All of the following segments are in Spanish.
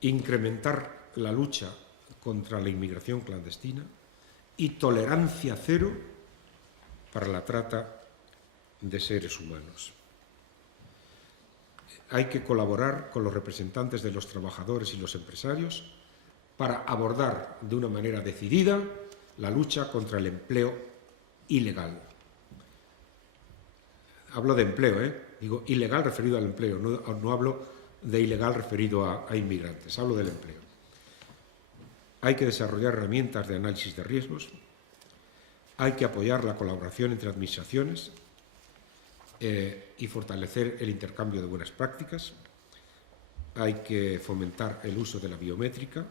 incrementar la lucha contra la inmigración clandestina y tolerancia cero para la trata de seres humanos. Hay que colaborar con los representantes de los trabajadores y los empresarios para abordar de una manera decidida la lucha contra el empleo ilegal. Hablo de empleo, digo ilegal referido al empleo, no hablo de ilegal referido a inmigrantes, hablo del empleo. Hay que desarrollar herramientas de análisis de riesgos, hay que apoyar la colaboración entre administraciones y fortalecer el intercambio de buenas prácticas, hay que fomentar el uso de la biométrica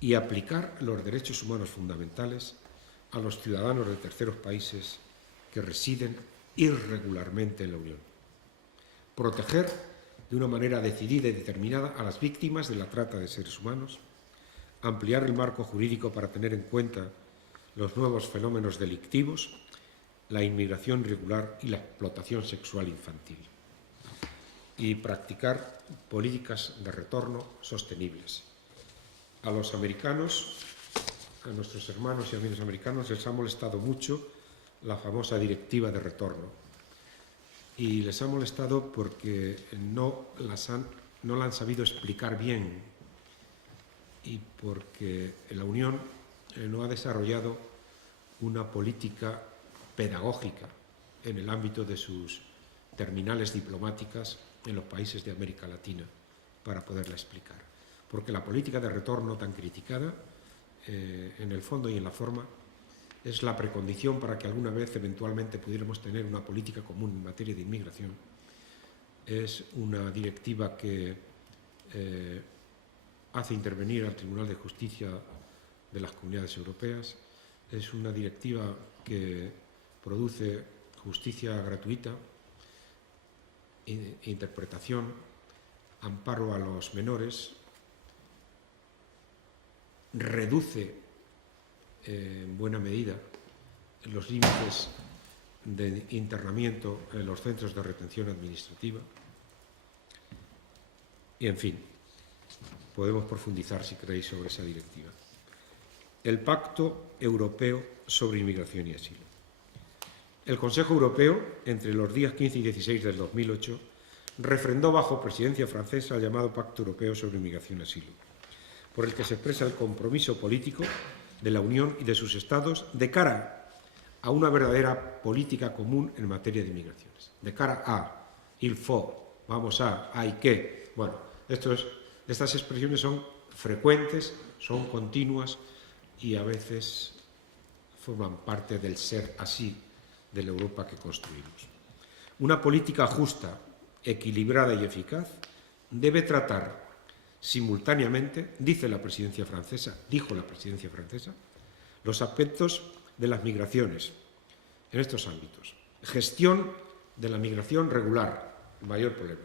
y aplicar los derechos humanos fundamentales a los ciudadanos de terceros países que residen irregularmente en la Unión. Proteger de una manera decidida y determinada a las víctimas de la trata de seres humanos, ampliar el marco jurídico para tener en cuenta los nuevos fenómenos delictivos, la inmigración irregular y la explotación sexual infantil, y practicar políticas de retorno sostenibles. A los americanos, a nuestros hermanos y amigos americanos, les ha molestado mucho la famosa directiva de retorno. Y les ha molestado porque no la han sabido explicar bien y porque la Unión no ha desarrollado una política pedagógica en el ámbito de sus terminales diplomáticas en los países de América Latina para poderla explicar. Porque la política de retorno tan criticada, en el fondo y en la forma, es la precondición para que alguna vez eventualmente pudiéramos tener una política común en materia de inmigración. Es una directiva que hace intervenir al Tribunal de Justicia de las Comunidades Europeas. Es una directiva que produce justicia gratuita, interpretación, amparo a los menores, reduce en buena medida los límites de internamiento en los centros de retención administrativa y, en fin, podemos profundizar, si queréis, sobre esa directiva. El Pacto Europeo sobre Inmigración y Asilo. El Consejo Europeo, entre los días 15 y 16 del 2008, refrendó bajo presidencia francesa el llamado Pacto Europeo sobre Inmigración y Asilo, por el que se expresa el compromiso político de la Unión y de sus Estados de cara a una verdadera política común en materia de inmigraciones. De cara a, il faut, vamos a, hay que. Bueno, estas expresiones son frecuentes, son continuas y a veces forman parte del ser así de la Europa que construimos. Una política justa, equilibrada y eficaz debe tratar simultáneamente, dijo la presidencia francesa, los aspectos de las migraciones en estos ámbitos. Gestión de la migración regular, el mayor problema,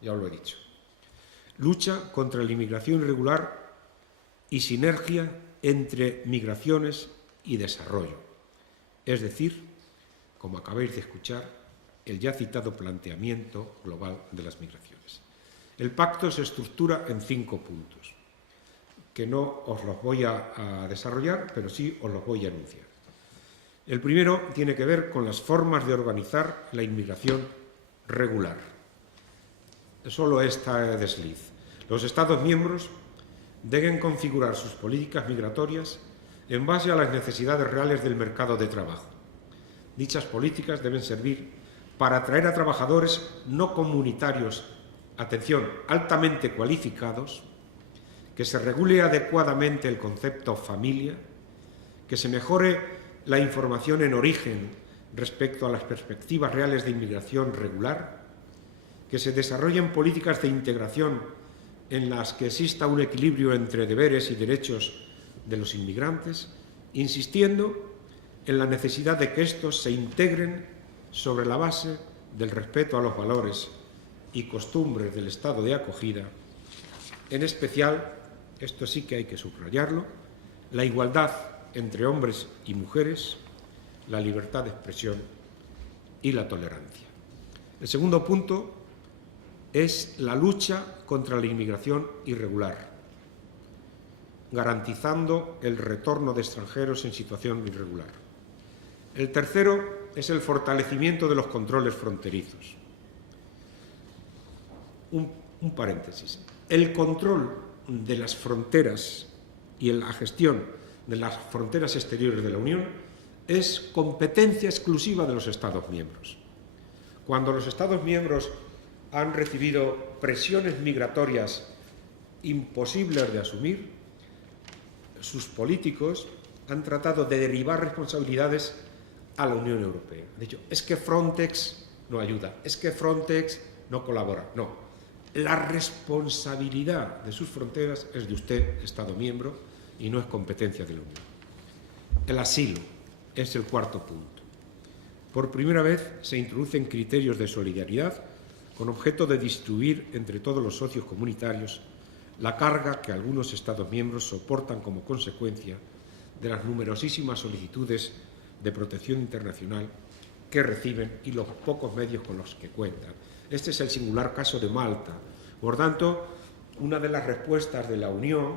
ya os lo he dicho. Lucha contra la inmigración irregular y sinergia entre migraciones y desarrollo. Es decir, como acabáis de escuchar, el ya citado planteamiento global de las migraciones. El pacto se estructura en 5 puntos, que no os los voy a desarrollar, pero sí os los voy a enunciar. El primero tiene que ver con las formas de organizar la inmigración regular. Solo esta desliz. Los Estados miembros deben configurar sus políticas migratorias en base a las necesidades reales del mercado de trabajo. Dichas políticas deben servir para atraer a trabajadores no comunitarios, atención, altamente cualificados, que se regule adecuadamente el concepto familia, que se mejore la información en origen respecto a las perspectivas reales de inmigración regular, que se desarrollen políticas de integración en las que exista un equilibrio entre deberes y derechos de los inmigrantes, insistiendo en la necesidad de que estos se integren sobre la base del respeto a los valores y costumbres del estado de acogida, en especial, esto sí que hay que subrayarlo, la igualdad entre hombres y mujeres, la libertad de expresión y la tolerancia. El segundo punto es la lucha contra la inmigración irregular, garantizando el retorno de extranjeros en situación irregular. El tercero es el fortalecimiento de los controles fronterizos. Un paréntesis. El control de las fronteras y la gestión de las fronteras exteriores de la Unión es competencia exclusiva de los Estados miembros. Cuando los Estados miembros han recibido presiones migratorias imposibles de asumir, sus políticos han tratado de derivar responsabilidades a la Unión Europea. Han dicho, es que Frontex no ayuda, es que Frontex no colabora. No, la responsabilidad de sus fronteras es de usted, Estado miembro, y no es competencia de la Unión. El asilo es el cuarto punto. Por primera vez se introducen criterios de solidaridad con objeto de distribuir entre todos los socios comunitarios la carga que algunos Estados miembros soportan como consecuencia de las numerosísimas solicitudes de protección internacional que reciben y los pocos medios con los que cuentan. Este es el singular caso de Malta. Por tanto, una de las respuestas de la Unión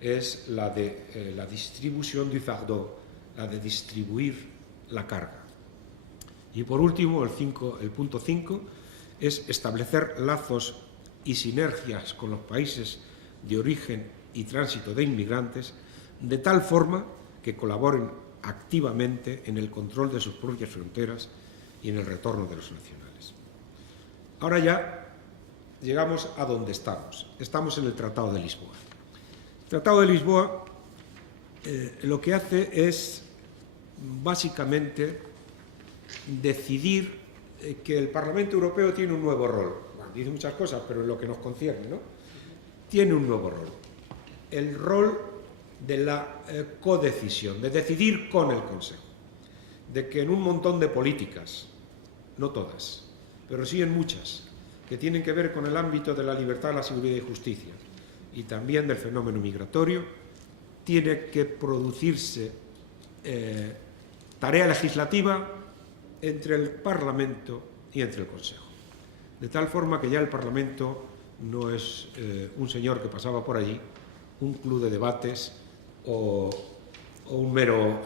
es la de la distribución du fardeau, la de distribuir la carga. Y por último, el punto 5 es establecer lazos y sinergias con los países de origen y tránsito de inmigrantes, de tal forma que colaboren activamente en el control de sus propias fronteras y en el retorno de los nacionales. Ahora ya llegamos a donde estamos. Estamos en el Tratado de Lisboa. El Tratado de Lisboa lo que hace es básicamente decidir que el Parlamento Europeo tiene un nuevo rol. Bueno, dice muchas cosas, pero en lo que nos concierne, ¿no? Tiene un nuevo rol. El rol de la codecisión, de decidir con el Consejo. De que en un montón de políticas, no todas, pero sí en muchas, que tienen que ver con el ámbito de la libertad, la seguridad y justicia, y también del fenómeno migratorio, tiene que producirse tarea legislativa entre el Parlamento y entre el Consejo. De tal forma que ya el Parlamento no es un señor que pasaba por allí, un club de debates o un mero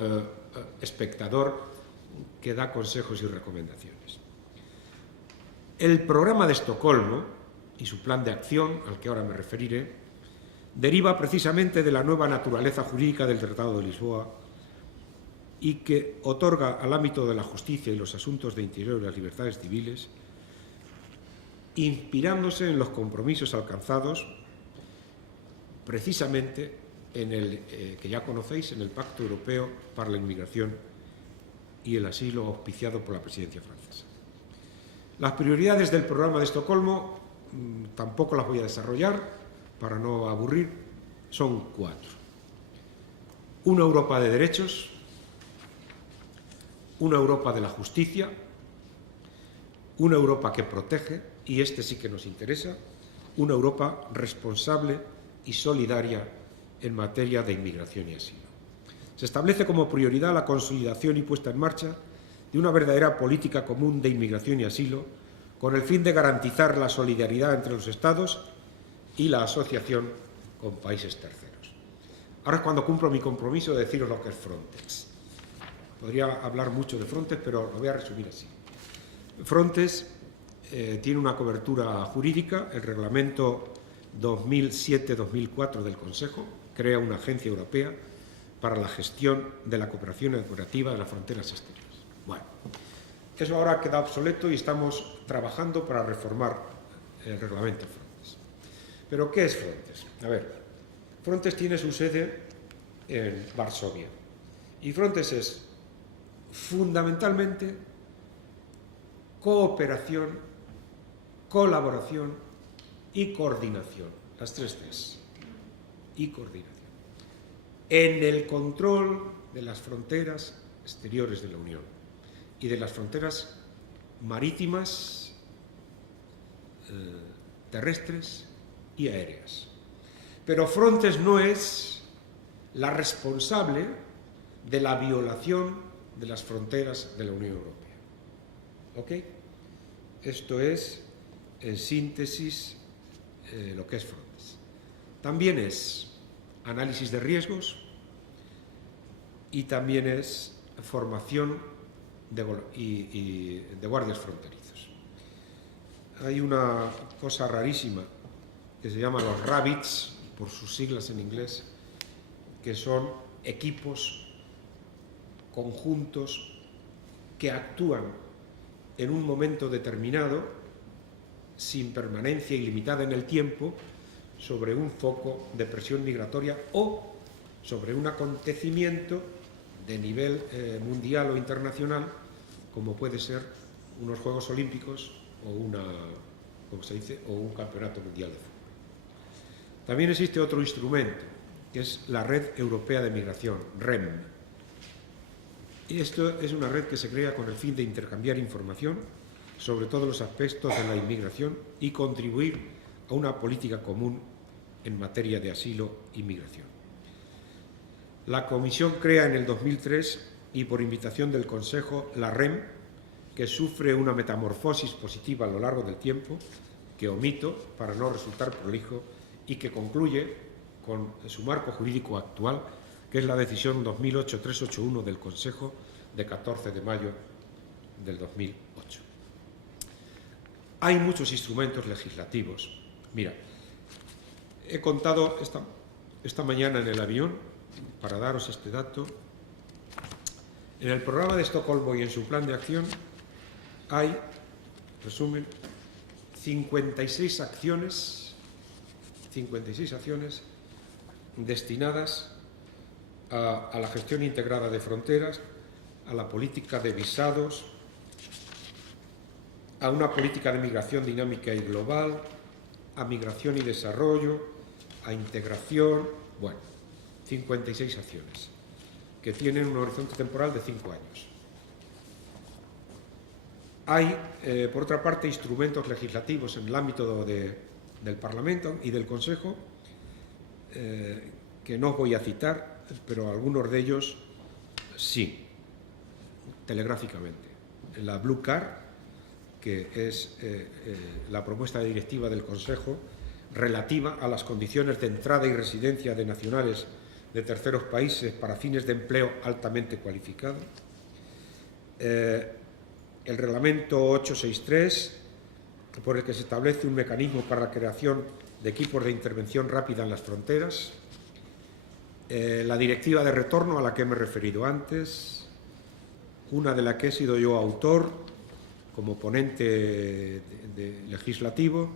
espectador que da consejos y recomendaciones. El programa de Estocolmo y su plan de acción, al que ahora me referiré, deriva precisamente de la nueva naturaleza jurídica del Tratado de Lisboa y que otorga al ámbito de la justicia y los asuntos de interior y las libertades civiles, inspirándose en los compromisos alcanzados precisamente en el que ya conocéis, en el Pacto Europeo para la Inmigración y el Asilo auspiciado por la presidencia francesa. Las prioridades del programa de Estocolmo tampoco las voy a desarrollar para no aburrir, son 4. Una Europa de derechos, una Europa de la justicia, una Europa que protege, y este sí que nos interesa, una Europa responsable y solidaria en materia de inmigración y asilo. Se establece como prioridad la consolidación y puesta en marcha de una verdadera política común de inmigración y asilo, con el fin de garantizar la solidaridad entre los Estados y la asociación con países terceros. Ahora es cuando cumplo mi compromiso de deciros lo que es Frontex. Podría hablar mucho de Frontex, pero lo voy a resumir así. Frontex tiene una cobertura jurídica, el Reglamento 2007-2004 del Consejo crea una agencia europea para la gestión de la cooperación operativa de las fronteras exteriores. Bueno, eso ahora queda obsoleto y estamos trabajando para reformar el reglamento Frontex. ¿Pero qué es Frontex? A ver, Frontex tiene su sede en Varsovia y Frontex es fundamentalmente cooperación, colaboración y coordinación, las 3 Cs, y coordinación, en el control de las fronteras exteriores de la Unión y de las fronteras marítimas, terrestres y aéreas. Pero Frontex no es la responsable de la violación de las fronteras de la Unión Europea. ¿Ok? Esto es en síntesis, lo que es Frontex. También es análisis de riesgos y también es formación de guardias fronterizos. Hay una cosa rarísima que se llama los RABBITS, por sus siglas en inglés, que son equipos conjuntos que actúan en un momento determinado, sin permanencia ilimitada en el tiempo, sobre un foco de presión migratoria o sobre un acontecimiento de nivel mundial o internacional, como puede ser unos Juegos Olímpicos o un campeonato mundial de fútbol. También existe otro instrumento, que es la Red Europea de Migración, REM. Y esto es una red que se crea con el fin de intercambiar información sobre todos los aspectos de la inmigración y contribuir a una política común en materia de asilo y migración. La Comisión crea en el 2003, y por invitación del Consejo, la REM, que sufre una metamorfosis positiva a lo largo del tiempo, que omito para no resultar prolijo, y que concluye con su marco jurídico actual, que es la decisión 2008-381 del Consejo de 14 de mayo del 2008. Hay muchos instrumentos legislativos. Mira, he contado esta mañana en el avión, para daros este dato, en el programa de Estocolmo y en su plan de acción hay, resumen, 56 acciones destinadas a la gestión integrada de fronteras, a la política de visados, a una política de migración dinámica y global, a migración y desarrollo, a integración, bueno, 56 acciones que tienen un horizonte temporal de 5 años. Hay, por otra parte, instrumentos legislativos en el ámbito del Parlamento y del Consejo, que no voy a citar, pero algunos de ellos sí, telegráficamente. La Blue Card, que es la propuesta de directiva del Consejo relativa a las condiciones de entrada y residencia de nacionales de terceros países para fines de empleo altamente cualificado. El Reglamento 863, por el que se establece un mecanismo para la creación de equipos de intervención rápida en las fronteras. La Directiva de Retorno, a la que me he referido antes, una de la que he sido yo autor como ponente legislativo,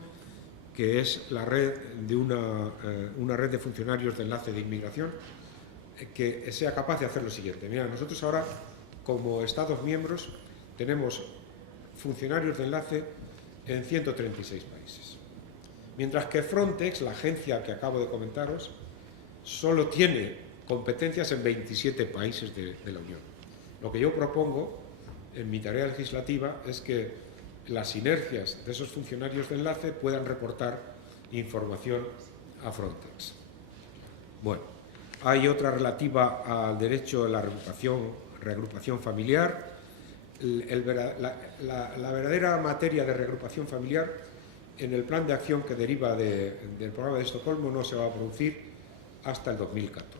que es la red de una red de funcionarios de enlace de inmigración, que sea capaz de hacer lo siguiente. Mira, nosotros ahora, como Estados miembros, tenemos funcionarios de enlace en 136 países. Mientras que Frontex, la agencia que acabo de comentaros, solo tiene competencias en 27 países de la Unión. Lo que yo propongo en mi tarea legislativa es que las sinergias de esos funcionarios de enlace puedan reportar información a Frontex. Bueno, hay otra relativa al derecho a la reagrupación familiar. La verdadera materia de reagrupación familiar en el plan de acción que deriva del programa de Estocolmo no se va a producir hasta el 2014.